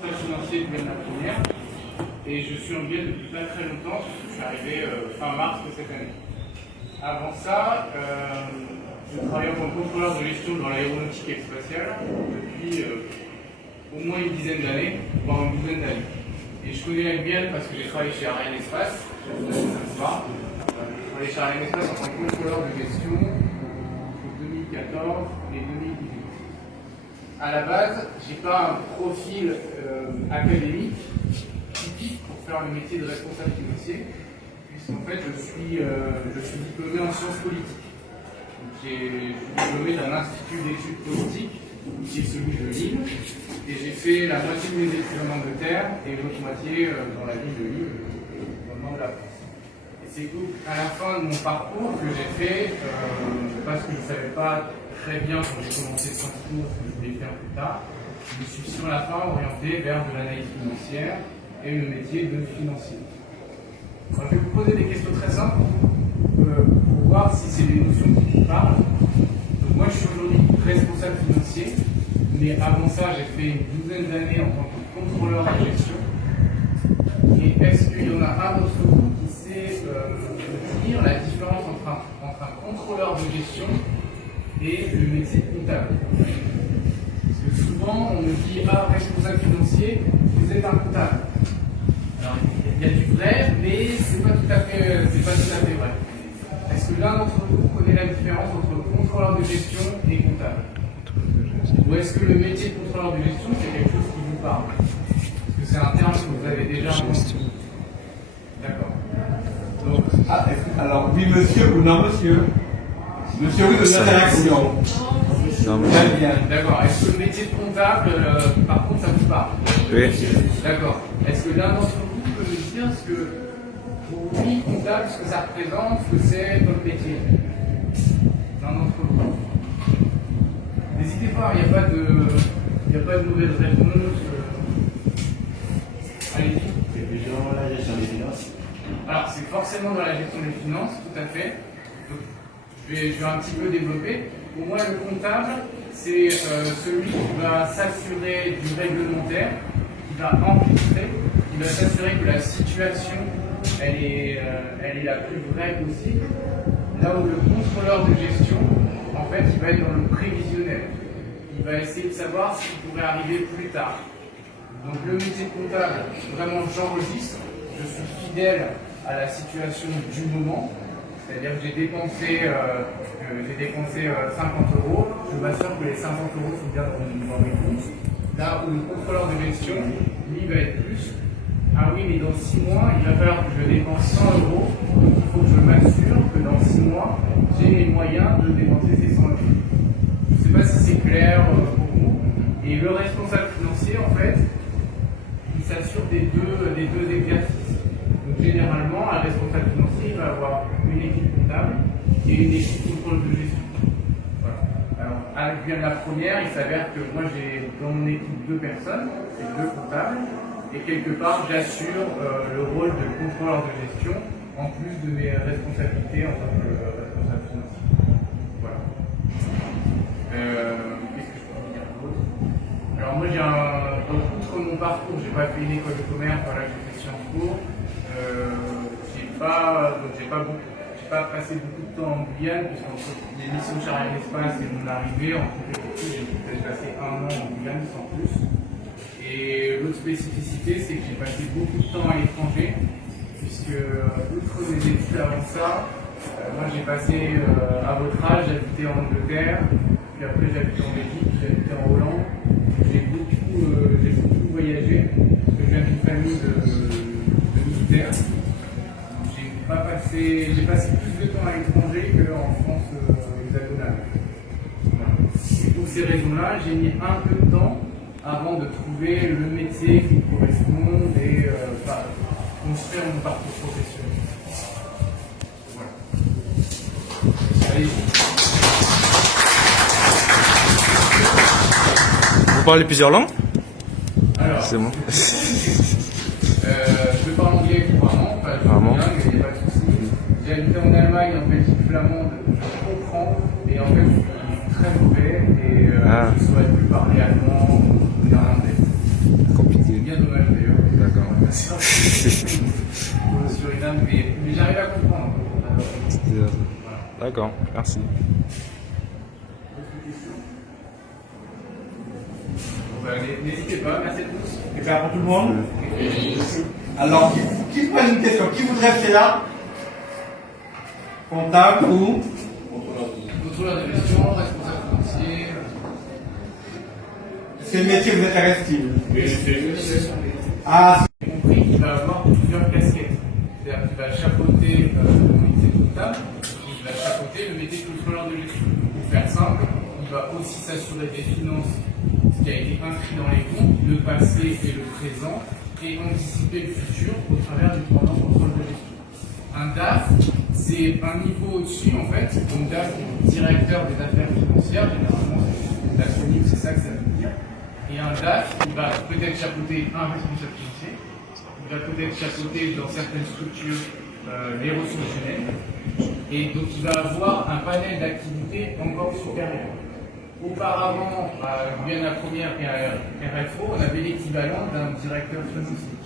Financier de la première et je suis en Guyane depuis pas très longtemps, je suis arrivé fin mars de cette année. Avant ça, je travaillais en tant que contrôleur de gestion dans l'aéronautique et spatiale depuis au moins une dizaine d'années, voire une douzaine d'années. Et je connais la Guyane parce que j'ai travaillé chez Ariane Espace, j'ai travaillé chez Ariane Espace en tant que contrôleur de gestion entre 2014 et 2018. À la base, je n'ai pas un profil académique typique pour faire le métier de responsable financier, puisqu'en fait je suis diplômé en sciences politiques. Je suis diplômé d'un institut d'études politiques, qui est celui de Lille, et j'ai fait la moitié de mes études en Angleterre et l'autre moitié dans la ville de Lille, dans le nord de la France. Et c'est à la fin de mon parcours que j'ai fait, parce que je ne savais pas très bien quand j'ai commencé Sciences Po ce que je voulais faire plus tard, je me suis sur la fin orienté vers de l'analyse financière et le métier de financier. Alors, je vais vous poser des questions très simples pour voir si c'est des notions qui vous parlent. Donc, moi je suis aujourd'hui responsable financier, mais avant ça j'ai fait une douzaine d'années en tant que contrôleur de gestion. Et est-ce qu'il y en a un d'entre vous qui sait dire la différence entre un contrôleur de gestion et le métier de comptable? Parce que souvent on me dit responsable financier, vous êtes un comptable. Alors il y a du vrai, mais c'est pas tout à fait vrai. Est-ce que l'un d'entre vous connaît la différence entre contrôleur de gestion et comptable? Ou est-ce que le métier de contrôleur de gestion c'est quelque chose qui vous parle? Est-ce que c'est un terme que vous avez déjà entendu? D'accord. Donc, alors oui monsieur ou non monsieur? Monsieur, vous donnez la réaction. Très bien. D'accord. Est-ce que le métier de comptable, par contre, ça vous parle? Oui. D'accord. Est-ce que l'un d'entre vous peut me dire ce que, pour lui, comptable, ce que ça représente, ce que c'est votre métier? L'un d'entre vous. N'hésitez pas, il n'y a pas de mauvaise réponse. Allez-y. C'est plus dans la gestion des finances. Alors, c'est forcément dans la gestion des finances, tout à fait. Donc, je vais un petit peu développer. Pour moi, le comptable, c'est celui qui va s'assurer du réglementaire, qui va enregistrer, qui va s'assurer que la situation elle est la plus vraie possible. Là où le contrôleur de gestion, en fait, il va être dans le prévisionnel. Il va essayer de savoir ce qui pourrait arriver plus tard. Donc le métier de comptable, vraiment j'enregistre, je suis fidèle à la situation du moment. C'est-à-dire que j'ai dépensé 50 €, je m'assure que les 50 € sont bien dans mes comptes. Là où le contrôleur de gestion, lui, va être plus. Ah oui, mais dans 6 mois, il va falloir que je dépense 100 €. Donc il faut que je m'assure que dans 6 mois, j'ai les moyens de dépenser ces 100 €. Je ne sais pas si c'est clair pour vous. Et le responsable financier, en fait, il s'assure des deux exercices. Donc généralement, un responsable financier va avoir une équipe comptable et une équipe contrôle de gestion. Voilà. Alors, avec bien la première, il s'avère que moi j'ai dans mon équipe 2 personnes, c'est 2 comptables, et quelque part j'assure le rôle de contrôleur de gestion en plus de mes responsabilités en tant que responsable financier. Voilà. Qu'est-ce que je peux vous dire d'autre? Alors moi outre mon parcours, j'ai pas fait une école de commerce, voilà, j'ai fait Sciences Po. J'ai pas passé beaucoup de temps en Guyane, puisqu'entre les missions chez Ariane Espace et mon arrivée, en tout cas, j'ai peut-être passé 1 an en Guyane sans plus. Et l'autre spécificité, c'est que j'ai passé beaucoup de temps à l'étranger, puisque outre mes études avant ça, moi j'ai passé à votre âge, j'habitais en Angleterre, puis après j'habitais en Belgique, j'habitais en Hollande. J'ai beaucoup voyagé, parce que je viens d'une famille de militaires. J'ai passé plus de temps à l'étranger qu'en France hexagonale. Et pour ces raisons-là, j'ai mis un peu de temps avant de trouver le métier qui me correspond et construire mon parcours professionnel. Voilà. Allez-y. Vous parlez plusieurs langues? Alors, c'est bon. Je parle anglais couramment, pas bien, mais il n'y a pas de souci. J'ai habité en Allemagne, en Belgique flamande, je comprends, et en fait je suis très mauvais, et je ne saurais plus parler allemand ou néerlandais. Compliqué. C'est bien dommage d'ailleurs. D'accord. Au Suriname, mais j'arrive à comprendre. D'accord, merci. Bon, bah, n'hésitez pas, merci à tous. C'est clair pour tout le monde? Alors, qui se pose une question? Qui voudrait faire? Comptable ou Contrôleur de gestion, responsable financier. est-ce que le métier vous intéresse-t-il? Ah, J'ai compris qu'il va avoir plusieurs casquettes. C'est-à-dire qu'il va chapeauter le métier de comptable, il va chapeauter le métier de contrôleur de gestion. Pour faire simple, il va aussi s'assurer des finances, ce qui a été inscrit dans les comptes, le passé et le présent, et anticiper le futur au travers du plan de contrôle de gestion. Un DAF, c'est un niveau au-dessus en fait. Donc DAF, c'est le directeur des affaires financières, généralement c'est l'acronyme, c'est ça que ça veut dire. Et un DAF, il va peut-être chapeauter un responsable financier, il va peut-être chapeauter dans certaines structures les ressources humaines, et donc il va avoir un panel d'activités encore supérieur. Auparavant, à Guyane la première et à RFO, on avait l'équivalent d'un directeur financier.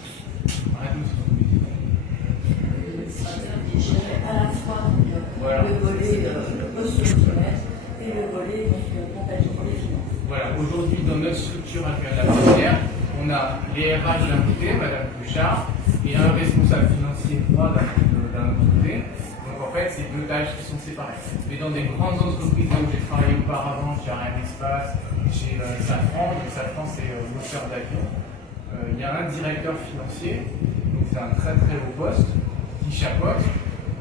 À la fois Voilà. le volet ressources humaines et le volet comptabilité et finance. Voilà, aujourd'hui dans notre structure actuelle de la première, on a les RH d'un côté, Madame Bouchard, et un responsable financier moi d'un autre côté. Donc en fait, c'est deux tâches qui sont séparées. Mais dans des grandes entreprises où j'ai travaillé auparavant, chez RM Espace, chez Safran, donc Safran c'est moteur d'avion, il y a un directeur financier, donc c'est un très très haut poste, qui chapeaute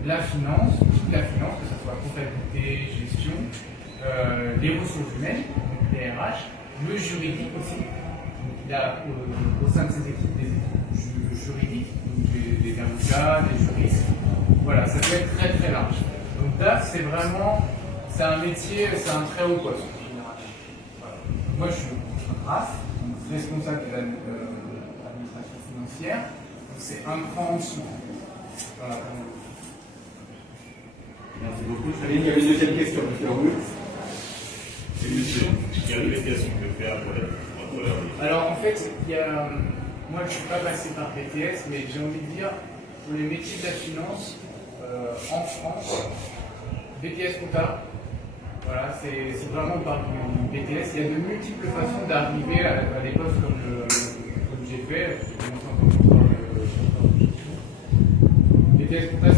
la finance, toute la finance, que ce soit comptabilité, gestion, les ressources humaines, donc les RH, le juridique aussi. Donc il a au sein de ses équipes des équipes juridiques, donc des avocats, des juristes. Voilà, ça peut être très très large. Donc DAF, c'est vraiment, c'est un métier, c'est un très haut poste en général. Voilà. Donc, moi je suis RAF, responsable de l'administration financière, donc c'est un cran en dessous. Voilà. merci beaucoup. Saline, il y avait une deuxième question, monsieur Roux. Quelle médiation peut faire pour les contrôleurs? Alors en fait, moi je ne suis pas passé par BTS, mais j'ai envie de dire, pour les métiers de la finance, en France, BTS comptable, voilà, c'est vraiment par du BTS. Il y a de multiples façons d'arriver à des postes comme j'ai fait. BTS comptable,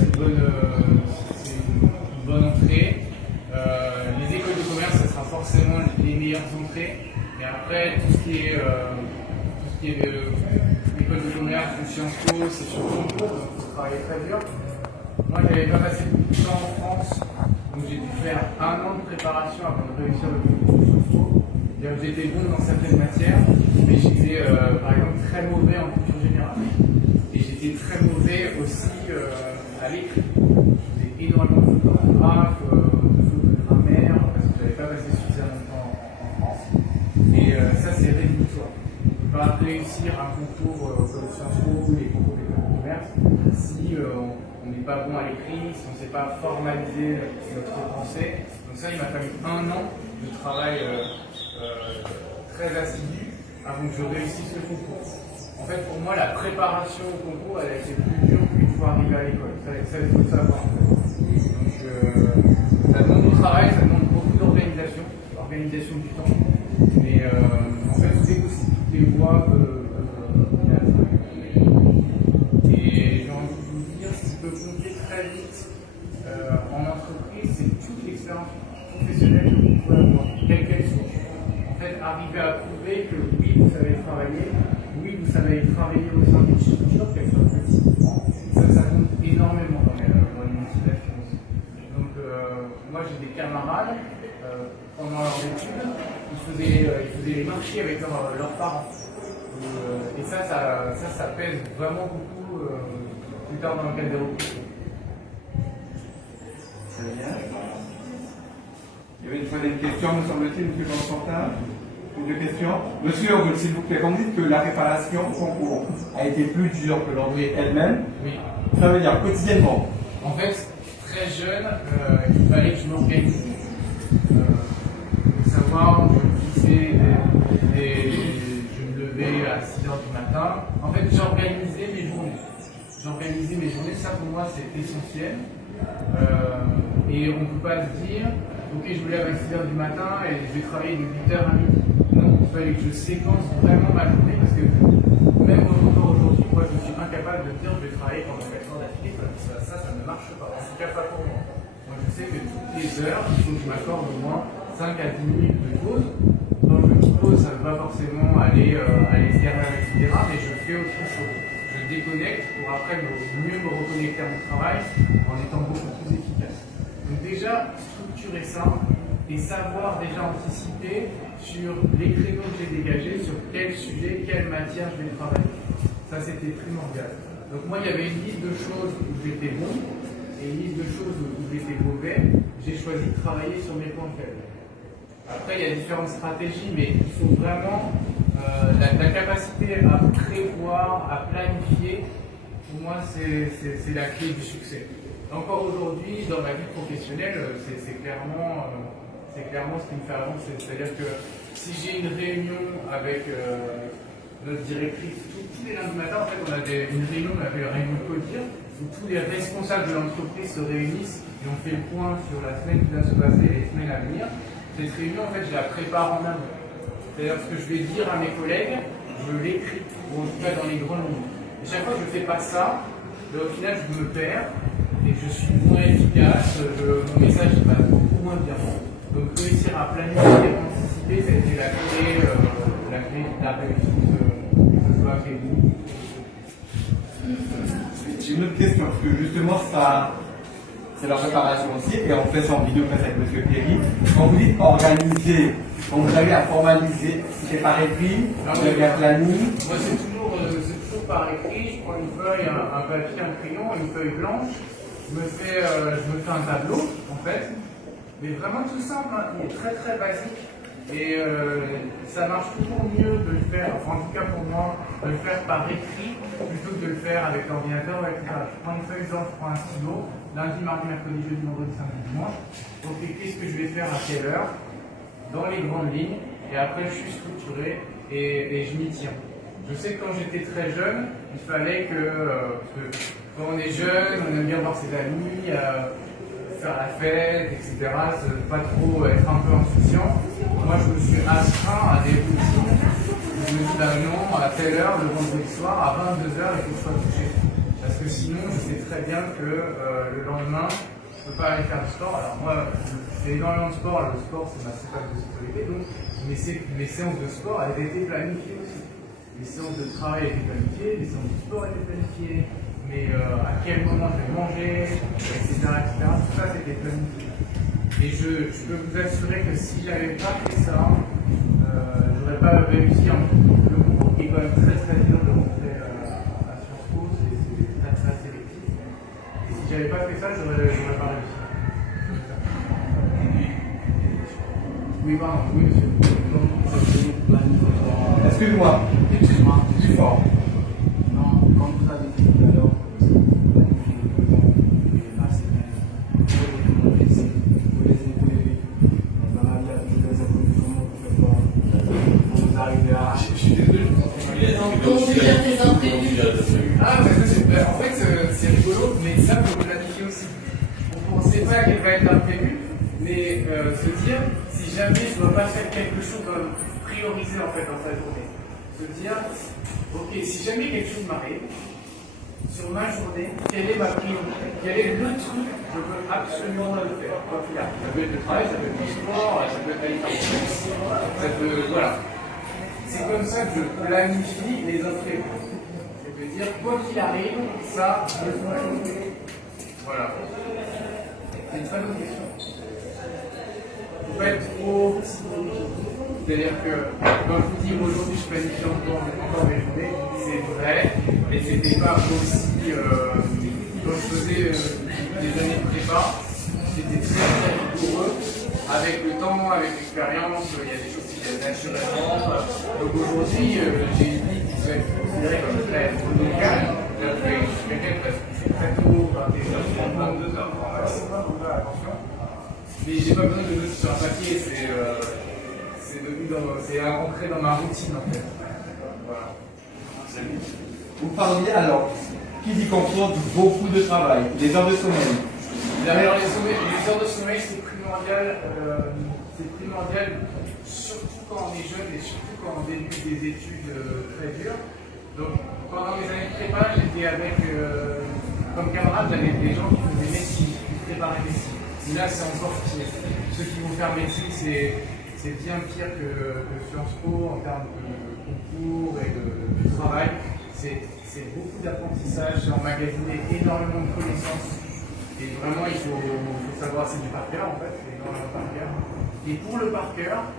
c'est une bonne entrée. Les écoles de commerce, ça sera forcément les meilleures entrées. Et après, tout ce qui est école de commerce ou Sciences Po, c'est sur concours, donc il faut travailler très dur. Moi, je n'avais pas passé beaucoup de temps en France, donc j'ai dû faire 1 an de préparation avant de réussir le concours Sciences Po. J'étais bon dans certaines matières, mais j'étais par exemple très mauvais en culture générale. Et j'étais très mauvais aussi à l'écrit. Je faisais énormément de fautes d'orthographe, de fautes de grammaire, parce que je n'avais pas passé suffisamment de temps en France. Et ça, c'est rédhibitoire. On ne peut pas réussir un concours comme Sciences Po ou les concours d'école de commerce si on n'est pas bon à l'écrit, si on ne sait pas formaliser notre français. Donc ça, il m'a fallu 1 an de travail très assidu avant que je réussisse le concours. En fait, pour moi, la préparation au concours, elle a été plus dure qu'une fois arrivé à l'école. Ça, il faut le savoir. Donc, ça demande du travail, ça demande beaucoup d'organisation, organisation du temps. Mais en fait, c'est aussi toutes les voies et j'ai envie de vous dire, si je peux compter très vite en entreprise, c'est toute l'expérience professionnelle que vous pouvez avoir, quelle qu'elle soit. En fait, arriver à prouver que oui, vous savez travailler, oui, vous savez travailler au sein d'une structure, qu'elle soit petite, ça compte énormément dans les métiers de la finance. Donc, moi, j'ai des camarades, pendant leurs études, ils faisaient les marchés avec leurs parents. Et ça pèse vraiment beaucoup plus tard dans le cadre des recrutements. Très bien. Il y avait une troisième question, me semble-t-il, M. Constantin. Une question. Monsieur Roux, s'il vous plaît, quand vous dites que la préparation au concours a été plus dure que l'entrée elle-même, oui. Ça veut dire quotidiennement. En fait, très jeune, il fallait que je m'organise. Savoir, je me fixais je me levais lever à 6 h du matin. En fait, j'organisais mes journées. Ça pour moi c'est essentiel. Et on ne peut pas se dire, ok, je me lève à 6 h du matin et je vais travailler de 8 h à midi. Non, il fallait que je séquence vraiment ma journée parce que même encore aujourd'hui, moi je suis incapable de me dire je vais travailler pendant 4 heures d'affilée. Ça ne marche pas. En tout cas, pas pour moi. Moi je sais que toutes les heures, il faut que je m'accorde au moins 5 à 10 minutes de pause. Quand je me pose, ça ne veut pas forcément aller à l'extérieur, etc. Mais je fais autre chose. Je déconnecte pour après mieux me reconnecter à mon travail en étant beaucoup plus efficace. Donc déjà, structurer ça et savoir déjà anticiper sur les créneaux que j'ai dégagés, sur quel sujet, quelle matière je vais travailler. Ça, c'était primordial. Donc moi, il y avait une liste de choses où j'étais bon et une liste de choses où j'étais mauvais. J'ai choisi de travailler sur mes points faibles. Après, il y a différentes stratégies, mais il faut vraiment la capacité à prévoir, à planifier. Pour moi, c'est la clé du succès. Encore aujourd'hui, dans ma vie professionnelle, c'est clairement ce qui me fait avancer. C'est-à-dire que si j'ai une réunion avec notre directrice, tous les lundis matin, en fait, on a une réunion, on appelle réunion CODIR, où tous les responsables de l'entreprise se réunissent et on fait le point sur la semaine qui va se passer et les semaines à venir. Cette réunion, en fait, je la prépare en amont. C'est-à-dire ce que je vais dire à mes collègues, je l'écris, ou en tout cas dans les grandes lignes. Et chaque fois que je ne fais pas ça, au final, je me perds et je suis moins efficace, mon message va beaucoup moins bien. Donc, réussir à planifier, anticiper, ça a été la clé de la réussite, que ce soit chez vous. J'ai une autre question, parce que justement, ça. C'est la préparation aussi, et on fait ça en vidéo avec M. Perry. Quand vous dites organiser, quand vous avez à formaliser, c'est par écrit, vous avez un planning. Moi, c'est toujours par écrit. Je prends une feuille, un papier, un crayon, une feuille blanche. Je me fais un tableau, en fait. Mais vraiment tout simple, hein. Il est très très basique. Et ça marche toujours mieux de le faire, enfin, en tout cas pour moi, de le faire par écrit plutôt que de le faire avec l'ordinateur, etc. Je prends une feuille blanche, je prends un stylo, lundi, mardi, mercredi, jeudi, vendredi, samedi, dimanche. Ok, qu'est-ce que je vais faire à quelle heure, dans les grandes lignes, et après je suis structuré et je m'y tiens. Je sais que quand j'étais très jeune, il fallait que quand on est jeune, on aime bien voir ses amis, faire la fête, etc., pas trop être un peu insouciant. Moi, je me suis astreint à des routines. Je me dis, non, à telle heure, le vendredi soir, à 22 h, il faut que je sois couché. Parce que sinon, je sais très bien que le lendemain, je ne peux pas aller faire du sport. Alors moi, je fais énormément de sport. Le sport, c'est ma séquence de sécurité. Donc, mes séances de sport, elles étaient planifiées aussi. Les séances de travail étaient planifiées, les séances de sport étaient planifiées. Mais à quel moment je vais manger, etc. Tout ça, c'était planifié. Et je peux vous assurer que si je n'avais pas fait ça, je n'aurais pas réussi. Le concours est quand même très très dur de rentrer à Sciences Po, c'est très très sélectif. Et si je n'avais pas fait ça, je n'aurais pas réussi. Oui, pardon, oui, monsieur. Excuse-moi. Excuse-moi. Plus fort. Non, comme vous avez dit tout à l'heure, la semaine, pour les aider dans la vie avec les évolutions pour vous arriver à. Je suis désolé, Ah, mais ça, en fait, c'est rigolo, mais ça, il faut planifier aussi. On ne sait pas quel va être l'imprévu, mais se dire, si jamais je ne dois pas faire quelque chose comme prioriser en fait dans sa journée, se dire, ok, si jamais quelque chose m'arrive, sur ma journée, quelle est ma priorité? Quel est le truc que je veux absolument le faire? Quoi qu'il arrive. Ça peut être le travail, ça peut être le sport, ça peut être l'alimentation, ça peut. Voilà. C'est comme ça que je planifie les imprévus. C'est-à-dire, quoi qu'il arrive, ça, je le fais. Voilà. C'est une très bonne question. Il ne faut pas être trop. C'est-à-dire que, quand je vous dis aujourd'hui, je planifie encore mes journées, c'est vrai, mais c'était pas aussi. Quand je faisais des années de prépa, c'était très très rigoureux. Avec le temps, avec l'expérience, il y a des choses qui viennent naturellement. Donc aujourd'hui, j'ai une vie qui peut être considérée comme très locale. Je fais quelqu'un qui va se coucher très tôt, 22 h maximum, attention. Mais j'ai pas besoin de le noter sur un papier, c'est ancré dans ma routine en fait. Voilà. vous parliez alors, qui dit confort dit beaucoup de travail, des heures de sommeil. Alors les heures de sommeil, c'est primordial, surtout quand on est jeune et surtout quand on débute des études très dures. Donc pendant les années de prépa, j'étais avec, comme camarade, j'avais des gens qui faisaient médecine, qui préparaient médecine. Et là, c'est encore pire. Ceux qui vont faire médecine, c'est bien pire que Sciences Po en termes de concours et de travail. C'est beaucoup d'apprentissage, c'est emmagasiner énormément de connaissances. Et vraiment, il faut savoir, c'est du par cœur en fait, c'est énormément par cœur. Et pour le par cœur,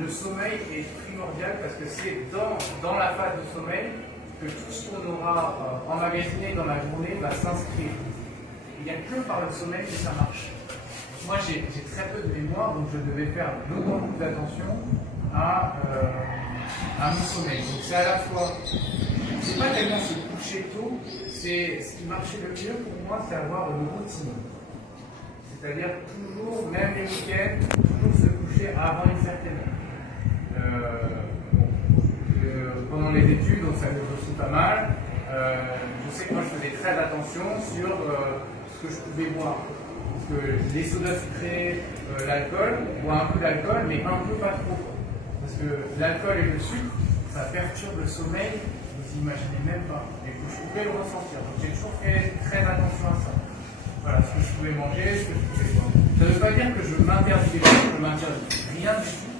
le sommeil est primordial parce que c'est dans la phase de sommeil que tout ce qu'on aura emmagasiné dans la journée va s'inscrire. Il n'y a que par le sommeil que ça marche. Moi, j'ai très peu de mémoire, donc je devais faire d'autant plus d'attention à mon sommeil. Donc c'est à la fois, c'est pas tellement se coucher tôt, c'est ce qui marchait le mieux pour moi, c'est avoir une routine. C'est-à-dire toujours, même les week-ends, toujours se coucher avant une certaine heure. Pendant les études, on s'amuse aussi pas mal. Je sais que moi je faisais très attention sur ce que je pouvais boire. Parce que les sodas sucrés, l'alcool, on boit un peu d'alcool, mais un peu pas trop. Parce que l'alcool et le sucre, ça perturbe le sommeil, vous imaginez même pas. Et que je pouvais le ressentir. Donc j'ai toujours fait très attention à ça. Voilà, ce que je pouvais manger, ce que je pouvais boire. Ça ne veut pas dire que je m'interdis des choses, je m'interdis rien du tout.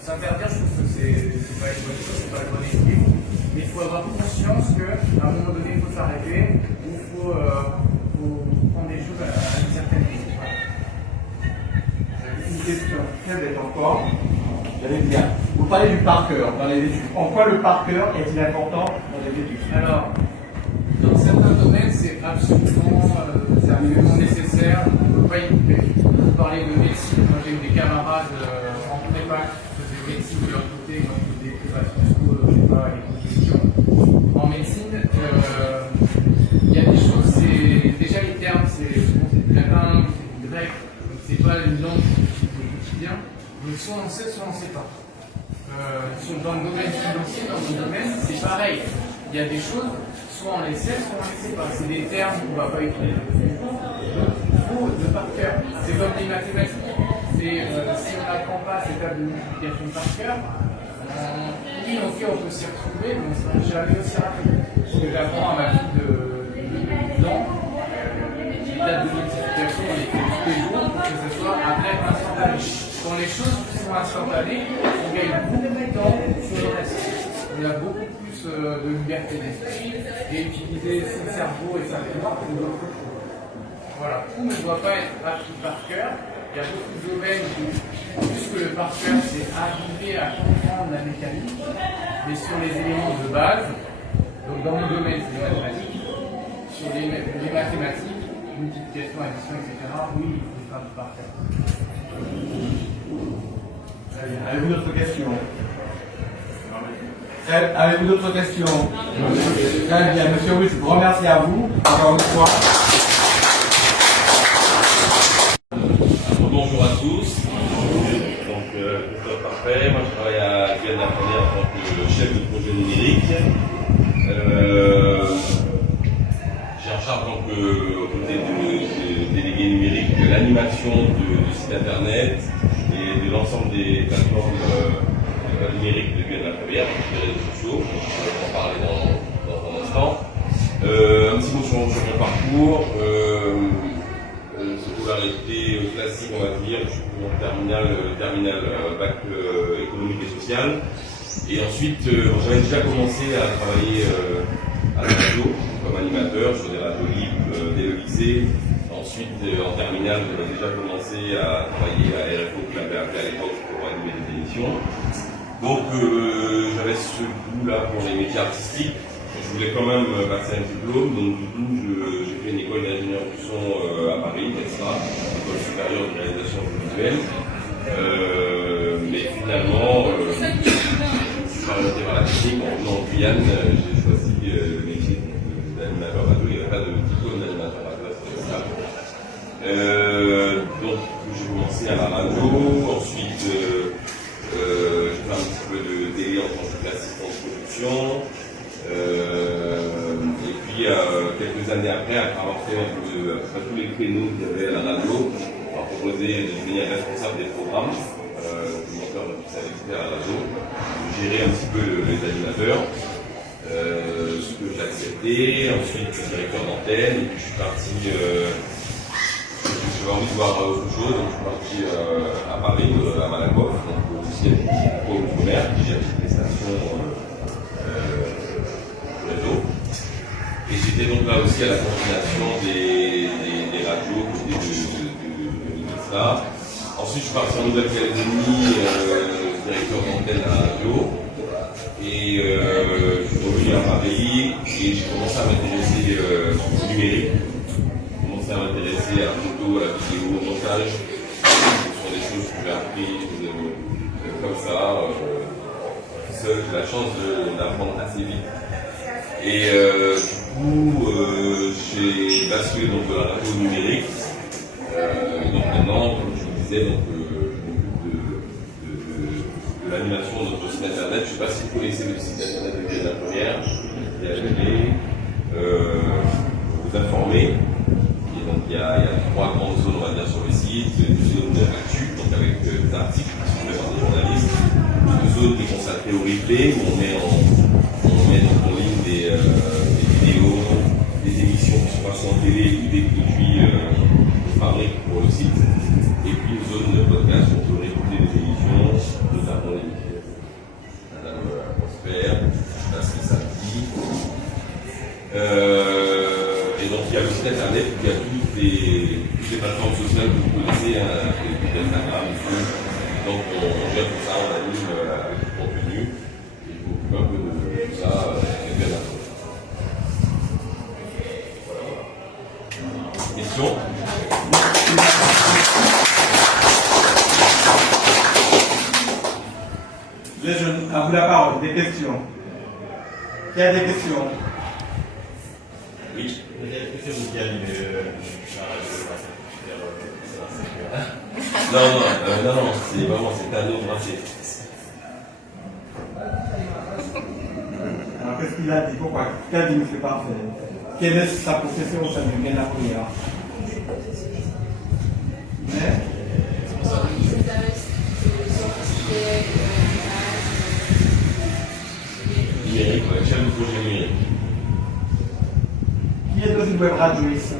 S'interdire, je trouve que c'est pas une bonne chose, c'est pas le bon équilibre. Mais il faut avoir conscience qu'à un moment donné, il faut s'arrêter, ou il faut prendre des choses à une certaine vitesse. Voilà. Une question très bête encore. J'allais dire, vous parlez du par cœur dans les études. En quoi le par cœur est-il important dans les études? Alors, dans certains domaines, c'est absolument nécessaire. On ne peut pas y couper. Vous parlez de médecine. Moi, j'ai eu des camarades en prépa qui faisaient médecine de leur côté. Moi, je faisais prépa Sciences Po, je sais pas, les conditions. En médecine, il y a des choses, c'est déjà les termes, c'est du latin, c'est du grec. Donc, c'est pas une langue du quotidien. Donc, soit on sait, soit on ne sait pas. Dans le domaine financier, dans mon domaine, c'est pareil. Il y a des choses, soit on les sait, soit on ne les sait pas. C'est des termes qu'on ne va pas utiliser. Donc, il faut de par cœur. C'est comme les mathématiques. Si on n'apprend pas ces tables de multiplication par cœur, oui, ok, on peut s'y retrouver, mais on ne sera jamais aussi rapide. Ce que j'apprends à ma fille de ans, les tables de multiplication, on les fait tous les jours pour que ce soit après instantané. Quand les choses sont instantanées, on gagne beaucoup de temps sur le reste. On a beaucoup plus de liberté d'esprit et utiliser son cerveau et sa mémoire pour d'autres choses. Voilà, tout ne doit pas être appris par cœur. Il y a beaucoup de domaines où, plus que le par cœur, c'est arriver à comprendre la mécanique, mais sur les éléments de base, donc dans mon domaine, c'est les mathématiques, sur les mathématiques, multiplication, addition, etc., oui, il faut faire du par cœur. Avez-vous d'autres questions? Avez-vous d'autres questions? Très bien, monsieur Russe, je vous remercie à vous, encore une fois. Bonjour à tous. Donc, Christophe Parfait, moi je travaille à Guyane en tant que chef de projet numérique. J'ai en charge donc aux côtés de délégué numérique de l'animation du site internet et de l'ensemble des plateformes numériques de Guyane des réseaux sociaux. Je vais en parler dans un instant. Un petit mot sur mon parcours. Scolarité classique, on va dire, je suis en terminal bac économique et social. Et ensuite, j'avais déjà commencé à travailler à la radio comme animateur sur des radios libres dès le lycée. Ensuite, en terminale, j'avais déjà commencé à travailler à RFO, que l'avait appelé à l'époque pour animer des émissions. Donc, j'avais ce goût-là pour les métiers artistiques. Je voulais quand même passer un diplôme, donc du coup j'ai fait une école d'ingénieur du son à Paris, ESRA, école supérieure de réalisation visuelle. Mais finalement, je suis orienté vers la technique. En venant en Guyane, j'ai choisi le métier d'animateur radio. Il n'y avait pas de diplôme d'animateur radio à cette époque-là. Donc j'ai commencé à la radio, ensuite j'ai fait un petit peu de télé en tant qu'assistant de production. années après, après avoir fait un peu tous les créneaux qu'il y avait à la radio, on m'a proposé de devenir responsable des programmes, commentateur de spécialité à la radio, de gérer un petit peu les animateurs, ce que j'ai accepté, ensuite directeur d'antenne, et puis je suis parti, j'avais envie de voir autre chose, donc je suis parti à Paris, à Malakoff, donc aussi au Outre-mer, qui gère toutes les stations réseau. Et j'étais donc là aussi à la coordination des radios côté de ça. Ensuite, je suis parti en Nouvelle-Calédonie, directeur d'antenne à la radio. Et je suis revenu à Paris et j'ai commencé à m'intéresser au numérique. J'ai commencé à m'intéresser à la photo, à la vidéo, au montage. Ce sont des choses que j'ai apprises comme ça. Seul, j'ai la chance d'apprendre assez vite. Et du coup, j'ai basculé donc de la radio numérique. Donc maintenant, comme je vous disais, donc, je m'occupe de l'animation de notre site internet. Je ne sais pas si vous connaissez le site internet de la première. Et je vais vous informer. Et donc il y a 3 grandes zones, on va dire, sur le site. Une zone actu, donc avec des articles qui sont faits par des journalistes. Une zone qui est consacrée au replay, où on met donc en ligne des vidéos, des émissions qui sont passées en télé ou des produits fabriques pour le site. Et puis une zone de podcast où on peut réécouter des émissions, notamment l'émission Madame Prosper, je ne sais pas si ça dit. Et donc il y a le site internet, il y a toutes les plateformes sociales que vous connaissez, Instagram, YouTube. Donc on gère tout ça, on anime avec du contenu. Et je m'occupe un peu de tout ça et bien après. Voilà. Questions? Les jeunes, à vous la parole, des questions. Qui a des questions? Oui. C'est vous qui animez Non, c'est vraiment, c'est un autre bracelet. Alors qu'est-ce qu'il a dit? Pourquoi? Qu'a dit M. Parfait? Quelle est sa profession au sein du Ghana Première? Mais Numérique, chef de projet numérique. qui est dans une web radio ici?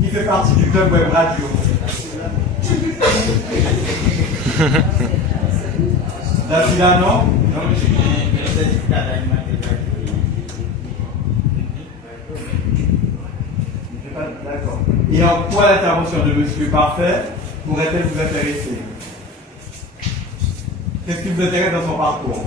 Qui fait partie du club web radio? Là, non? D'accord. Et en quoi l'intervention de M. Parfait pourrait-elle vous intéresser? Qu'est-ce qui vous intéresse dans son parcours?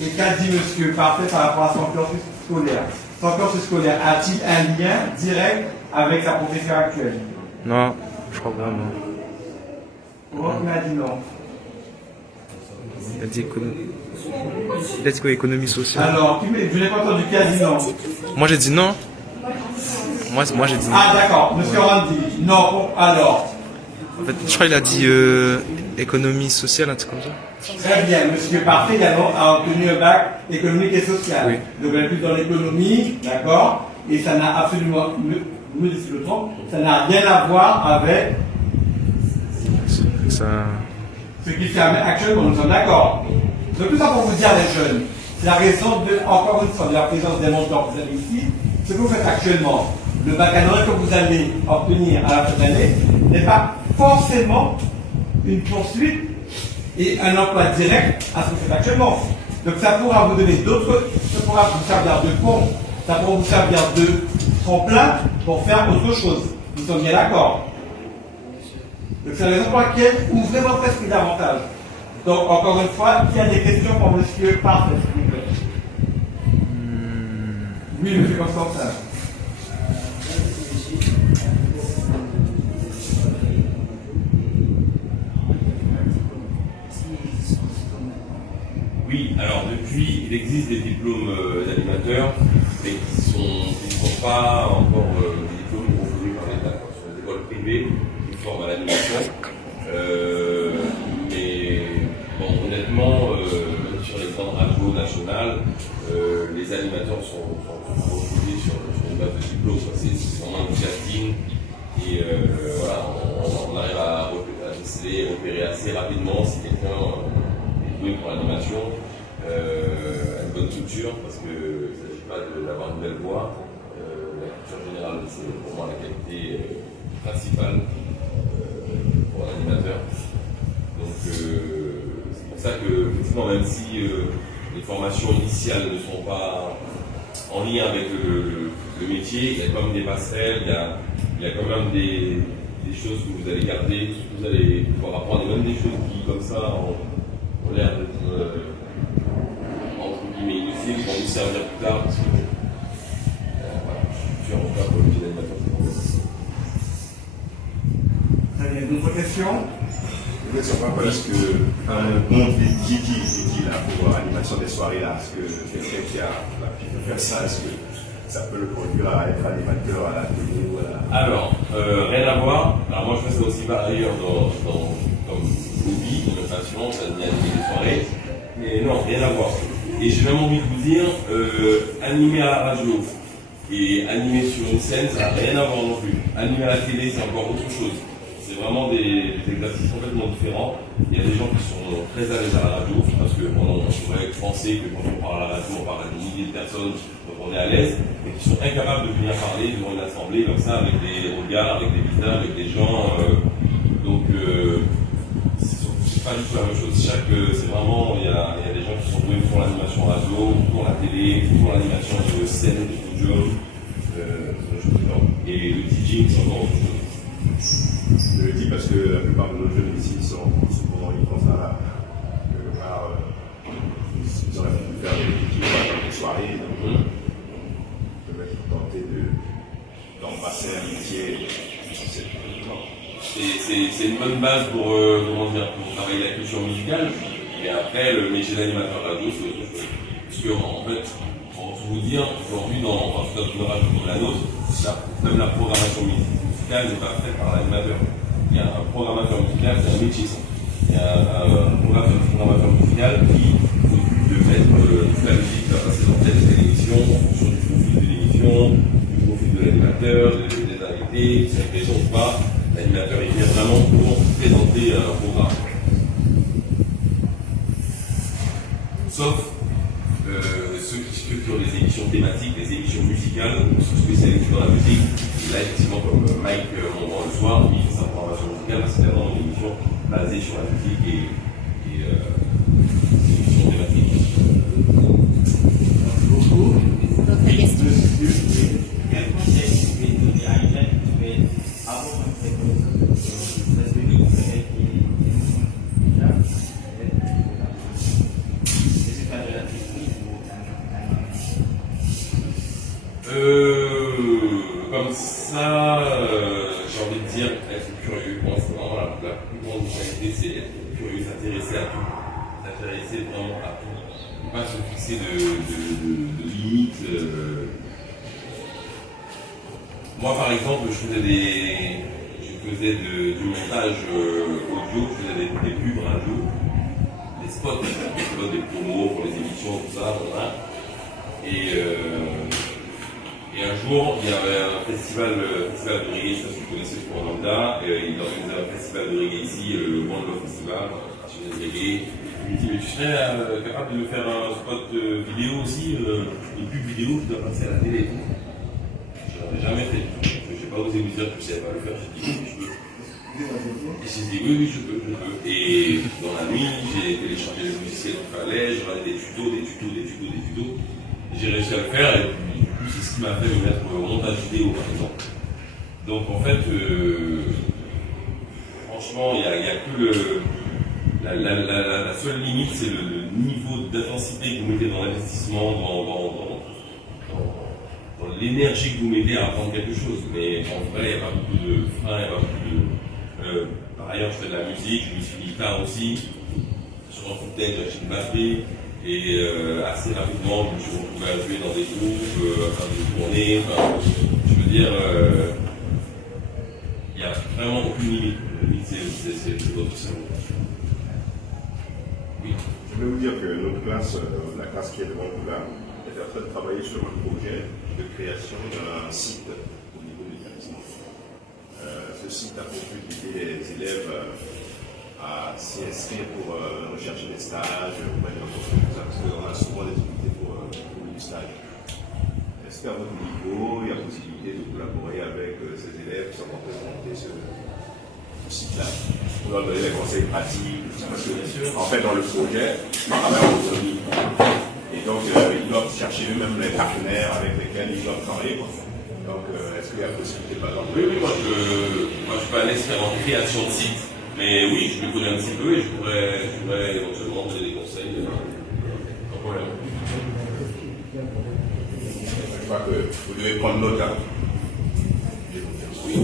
Et qu'a dit M. Parfait par rapport à son cursus scolaire? Son cursus scolaire a-t-il un lien direct avec sa profession actuelle? Non, je crois pas, non. Comment il m'a dit non? Il a dit quoi, économie sociale? Alors, je n'ai pas entendu qui a dit non. Moi j'ai dit non. Moi j'ai dit non. Ah d'accord, M. Randy. Non, alors. En fait, je crois qu'il a dit économie sociale, un truc comme ça. Très bien, M. Parfait également a obtenu un bac économique et social. Oui. Donc elle est plus dans l'économie, d'accord? Et ça n'a absolument, me dis le trompe, ça n'a rien à voir avec Ça... ce qui se fait actuellement, nous sommes d'accord. Donc tout ça pour vous dire les jeunes, c'est la raison de, encore une fois, de la présence des mentors que vous avez ici, ce que vous faites actuellement. Le baccalauréat que vous allez obtenir à la fin de l'année n'est pas forcément une poursuite et un emploi direct à ce que vous faites actuellement. Donc ça pourra vous donner d'autres, ça pourra vous servir de pont, ça pourra vous servir de tremplin pour faire autre chose. Nous sommes bien d'accord. Donc c'est la raison pour laquelle ouvrez votre esprit davantage. Donc encore une fois, il y a des questions pour monsieur Parfait, s'il vous plaît. Oui, monsieur Constantin. Oui, alors depuis, il existe des diplômes d'animateurs, mais qui ne sont pas encore des diplômes reconnus par l'État. Ce sont des écoles privées qui forment à l'animation. Mais bon, honnêtement, nationale. Les animateurs sont recrutés sur une base de diplôme. C'est vraiment un casting. Et voilà, on arrive à déceler, repérer assez rapidement si quelqu'un est doué pour l'animation, a une bonne culture, parce qu'il ne s'agit pas d'avoir une belle voix. La culture générale, c'est pour moi la qualité principale pour l'animateur. Donc c'est pour ça que, effectivement, même si les formations initiales ne sont pas en lien avec le métier, il y a quand même des passerelles, il y a quand même des choses que vous allez garder, que vous allez pouvoir apprendre, et même des choses qui, comme ça, ont l'air d'être entre guillemets inutiles, qui vont nous servir plus tard, parce que voilà, je suis en tout cas pour le métier d'animateur. Très bien, d'autres questions? Je voulais savoir parce que un compte Viki là pour animation des soirées là, est-ce que quelqu'un qui peut faire ça, est-ce que ça peut le conduire à être animateur à la télé ou à la... Alors, rien à voir. Alors moi je fais ça aussi par ailleurs comme hobby, une passion, ça devient animer des soirées. Mais non, rien à voir. Et j'ai même envie de vous dire, animer à la radio et animer sur une scène, ça n'a rien à voir non plus. Animer à la télé, c'est encore autre chose. C'est vraiment des exercices complètement différents. Il y a des gens qui sont très à l'aise à la radio, parce qu'on pourrait penser que quand on parle à la radio, on parle à des milliers de personnes, donc on est à l'aise, mais qui sont incapables de venir parler devant une assemblée comme ça, avec des regards, avec des visages, avec des gens. Donc, c'est pas du tout la même chose. C'est vraiment, il y a des gens qui sont doués pour l'animation radio, pour la télé, pour l'animation de scène, de studio, et le DJing, c'est encore autre chose. Je le dis parce que la plupart de nos jeunes ici sont souvent ils pensent à ils auraient pu faire des soirées, donc ils peuvent être tentés d'embrasser un métier. C'est une bonne base pour, pour travailler la culture musicale, et après le métier d'animateur radio c'est autre chose. Parce que en fait, pour tout vous dire, aujourd'hui dans une radio comme la nôtre, même la programmation musicale n'est pas faite par l'animateur. Il y a un programmateur musical, c'est un métier ça. Il y a un programmateur musical qui s'occupe de mettre toute la musique qui va passer dans telle émission en fonction du profil de l'émission, du profil de l'animateur, des invités, si c'est présent ou pas. L'animateur il vient vraiment pour présenter un programme. Sauf ceux qui structurent les émissions thématiques, les émissions musicales, sont spécialisés dans la musique. Et là, effectivement, comme Mike Mondrand le soir, il fait sa programmation musicale, c'est vraiment une émission basée sur la musique et des émissions thématiques. Merci beaucoup. D'autres questions? Quel conseil vous pouvez donner à une jeune qui fait avoir un très bon parce que lui, il fait comme ça, j'ai envie de dire être curieux. Bon, c'est vraiment la plus grande qualité, c'est être curieux, s'intéresser à tout. S'intéresser vraiment à tout. Ne pas se fixer de limites. Moi, par exemple, je faisais du montage audio, je faisais des pubs radio, des spots, des promos pour les émissions, tout ça, voilà. Et un jour, il y avait un festival de reggae, ça vous connaissez ce programme-là, il organisait un festival de reggae ici, le One Love Festival, de reggae. Il me dit, mais tu serais capable de me faire un spot vidéo aussi, une pub vidéo qui doit passer à la télé. Je n'en ai jamais fait. Je n'ai pas osé vous dire que je ne savais pas le faire, j'ai dit oui, je peux. Et j'ai dit oui, je peux. Et dans la nuit, j'ai téléchargé le logiciel qu'il fallait, j'ai regardé des tutos. J'ai réussi à le faire et puis c'est ce qui m'a fait me mettre au montage vidéo par exemple. Donc en fait, franchement, il n'y a que la seule limite, c'est le niveau d'intensité que vous mettez dans l'investissement, dans l'énergie que vous mettez à apprendre quelque chose. Mais en vrai, il n'y a pas beaucoup de freins, il n'y a pas beaucoup de... par ailleurs, je fais de la musique, je me suis dit guitare aussi, sur un coup de tête, j'ai acheté une batterie. Et assez rapidement, je me suis retrouvé à jouer dans des groupes, à faire des tournées. Je veux dire, il n'y a vraiment aucune limite. La limite, c'est votre cerveau. Oui. Je voulais vous dire que notre classe, la classe qui est devant vous là, est en train de travailler sur un projet de création d'un site au niveau de l'établissement. Ce site a pour but d'aider les élèves à s'y inscrire pour rechercher des stages, parce qu'on a souvent des difficultés pour trouver du stage. Est-ce qu'à votre niveau, il y a possibilité de collaborer avec ces élèves qui sont en train de monter ce site-là, pour leur donner des conseils pratiques, parce que, en fait, dans le projet, ils travaillent en autonomie. Et donc, ils doivent chercher eux-mêmes les partenaires avec lesquels ils doivent travailler. Donc, est-ce qu'il y a possibilité, par exemple? Oui, moi je suis pas un expert en création de site, mais oui, je me connais un petit peu et je pourrais éventuellement donner des conseils. Sans problème. Je crois que vous devez prendre note là. Oui.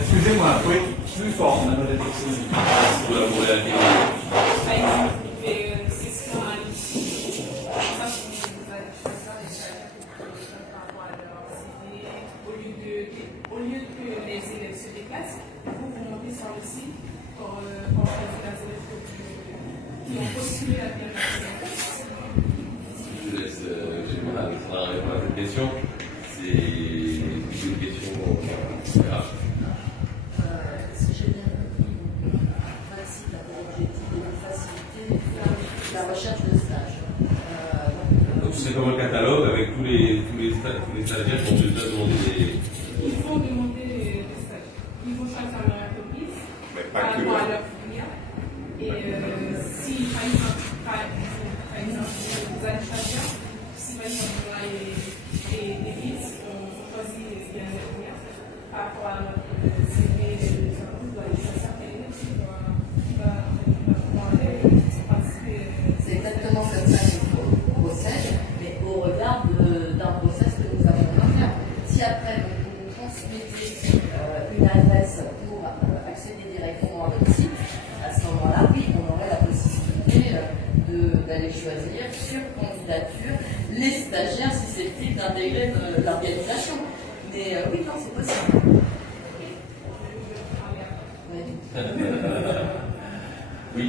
Excusez-moi, oui, plus fort, mademoiselle. Collaborer avec Par exemple, c'est ce qu'on a ici. Ça, par rapport à leur CV, au lieu que les élèves se déplacent, vous montez sur le site pour choisir les élèves qui ont postulé la première. Je laisse Alexandra répondre à cette question. C'est une question grave. Si j'ai bien compris, le principe a pour objectif de faciliter la recherche de stage. Donc c'est comme un catalogue avec tous les stagiaires qui ont déjà demandé des... Ils vont demander des stages. Ils vont choisir leur entreprise par rapport à leur filière. Et si, par exemple, vous allez choisir, si par exemple, on a des bits, on choisit bien les filières par rapport à notre CV, les entreprises, vous allez choisir quel élève qui va participer. C'est exactement comme ça qu'il faut procéder, mais au regard d'un process que nous avons à faire. Si après vous transmettez une adresse pour accéder directement à votre site, à ce moment-là, oui, on aurait la possibilité d'aller choisir sur candidature les stagiaires susceptibles d'intégrer l'organisation. Mais oui, non, c'est possible. Oui. Oui. Oui.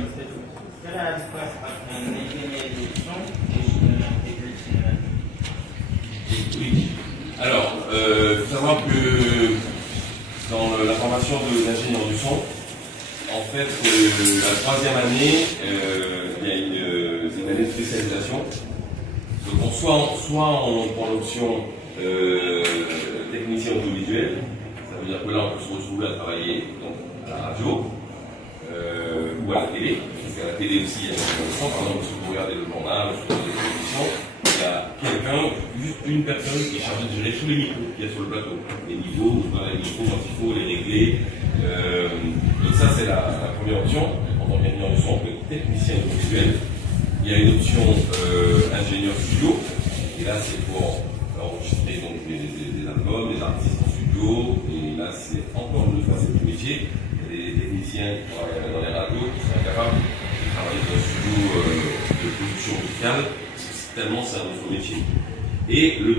Alors, il faut savoir que dans la formation d'ingénieur du son, en fait, la troisième année, il y a une année de spécialisation. Donc, soit on prend l'option technicien audiovisuel, ça veut dire que là, on peut se retrouver à travailler donc, à la radio ou à la télé, parce qu'à la télé aussi, il y a une son, par exemple, si vous regardez le journal, sur les télévisions, il y a quelqu'un, juste une personne qui est chargée de gérer tous les micros qu'il y a sur le plateau. Les niveaux, les micros quand il faut les régler. Donc ça, c'est la première option. En tant qu'ingénieur du son, on peut être technicien audiovisuel. Il y a une option ingénieur studio. Et là, c'est pour enregistrer donc, des albums, des artistes en studio. Et là, c'est encore une facette du métier. Il y a des techniciens qui travaillent dans les radios qui sont incapables de travailler dans un studio de production musicale. Tellement c'est un autre métier. Et le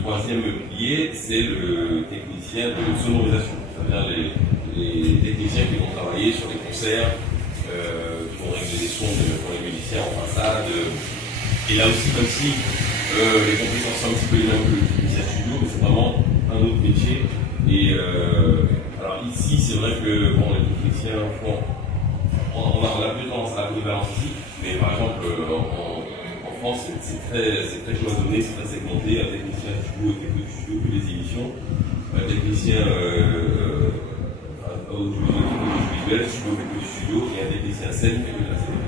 troisième pilier, c'est le technicien de sonorisation. C'est-à-dire les techniciens qui vont travailler sur des concerts, qui vont régler les sons pour les musiciens en façade. Et là aussi, même si les compétences sont un petit peu les mêmes que le technicien studio, mais c'est vraiment un autre métier. Et alors ici, c'est vrai que bon, les techniciens font. On a plus tendance à la polyvalence ici, mais par exemple, en France, c'est très cloisonné, c'est très segmenté. Un technicien studio fait que du studio, que des émissions. Un technicien audiovisuel, studio fait que du studio, et un technicien scène fait que de la scène.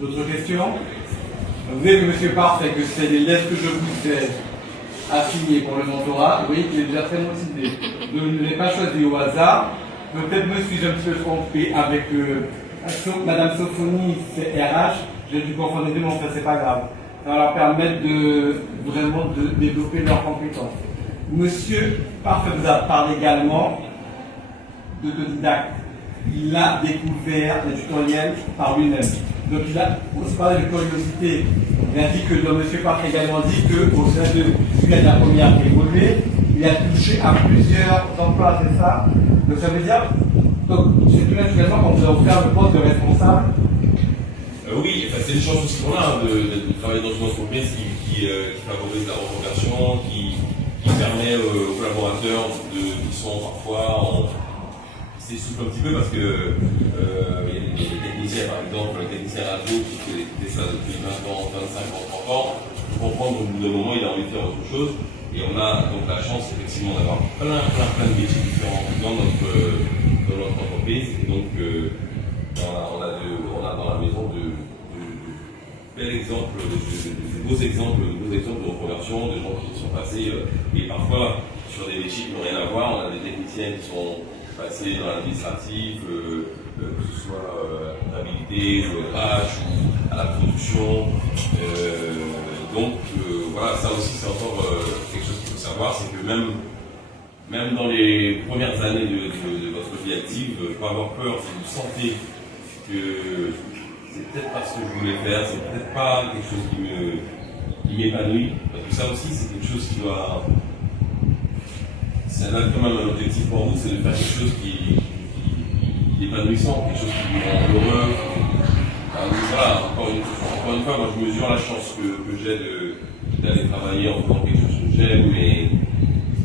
D'autres questions? Vous voyez que M. Parfait, que c'est les lettres que je vous ai assignées pour le mentorat, vous voyez qu'il est déjà très motivé. Je ne l'ai pas choisi au hasard. Peut-être me suis-je un petit peu trompé avec Madame Sophonie, c'est RH. J'ai dû confondre les deux, mais enfin, c'est pas grave. Ça va leur permettre vraiment de développer leurs compétences. Monsieur Parfait vous a parlé également d'autodidacte. il a découvert les tutoriels par lui-même. Donc il a aussi parlé de curiosité. Il a dit que M. Parfait également dit qu'au sein de lui, la première qui évolué, il a touché à plusieurs emplois, c'est ça? Donc ça veut dire, c'est tout naturellement qu'on vous a offert le poste de responsable. Oui, enfin, c'est des chances aussi qu'on a de travailler dans une entreprise qui favorise la reconversion, qui permet aux collaborateurs qui sont parfois qui s'essoufflent un petit peu parce que il y a des techniciens, par exemple, le technicien radio qui fait ça depuis 20 ans, 25 ans, 30 ans, il faut comprendre qu'au bout d'un moment, il a envie de faire autre chose. Et on a donc la chance, effectivement, d'avoir plein de métiers différents dans notre entreprise. Et donc, on a dans la maison de bels exemples, de beaux exemples de reconversion, de gens qui sont passés, et parfois sur des métiers qui n'ont rien à voir. On a des techniciens qui sont passés dans l'administratif, que ce soit à la comptabilité, au RH ou à la production. Donc voilà, ça aussi c'est encore quelque chose qu'il faut savoir, c'est que même dans les premières années de votre vie active, il faut avoir peur si vous sentez que c'est peut-être pas ce que je voulais faire, c'est peut-être pas quelque chose qui m'épanouit, parce que ça aussi c'est quelque chose qui doit... C'est quand même un objectif pour vous, c'est de faire quelque chose qui est épanouissant, quelque chose qui vous rend heureux. Voilà, encore une fois, moi je mesure la chance que j'ai d'aller travailler en faisant quelque chose que j'aime, mais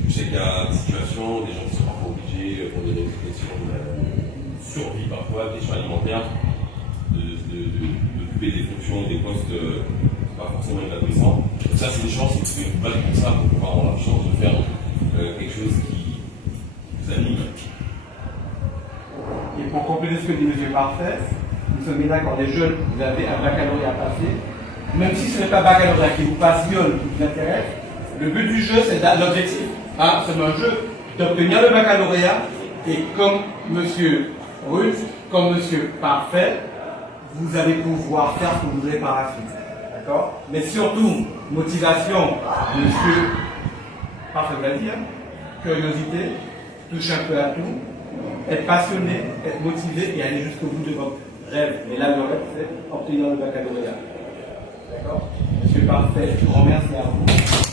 je sais qu'il y a des situations, des gens qui sont parfois obligés pour des questions de survie parfois, des questions alimentaires, d'occuper des fonctions, des postes pas forcément épanouissants. Ça c'est des chances, et vous pouvez battre pour ça pour pouvoir avoir la chance de faire quelque chose qui vous anime. Et pour compléter ce que dit M. Parfait, nous sommes bien d'accord, les jeunes, vous avez un baccalauréat à passer. Même si ce n'est pas un baccalauréat qui vous passionne, qui vous intéresse, le but du jeu, c'est l'objectif. Hein, c'est un jeu d'obtenir le baccalauréat et comme M. Ruth, comme M. Parfait, vous allez pouvoir faire ce que vous voulez par la suite. D'accord? Mais surtout, motivation, M. Parfait vous l'a dit, hein? Curiosité, toucher un peu à tout, être passionné, être motivé et aller jusqu'au bout de votre rêve. Mais là, le rêve, c'est obtenir le baccalauréat. D'accord? Monsieur Parfait, je vous remercie à vous.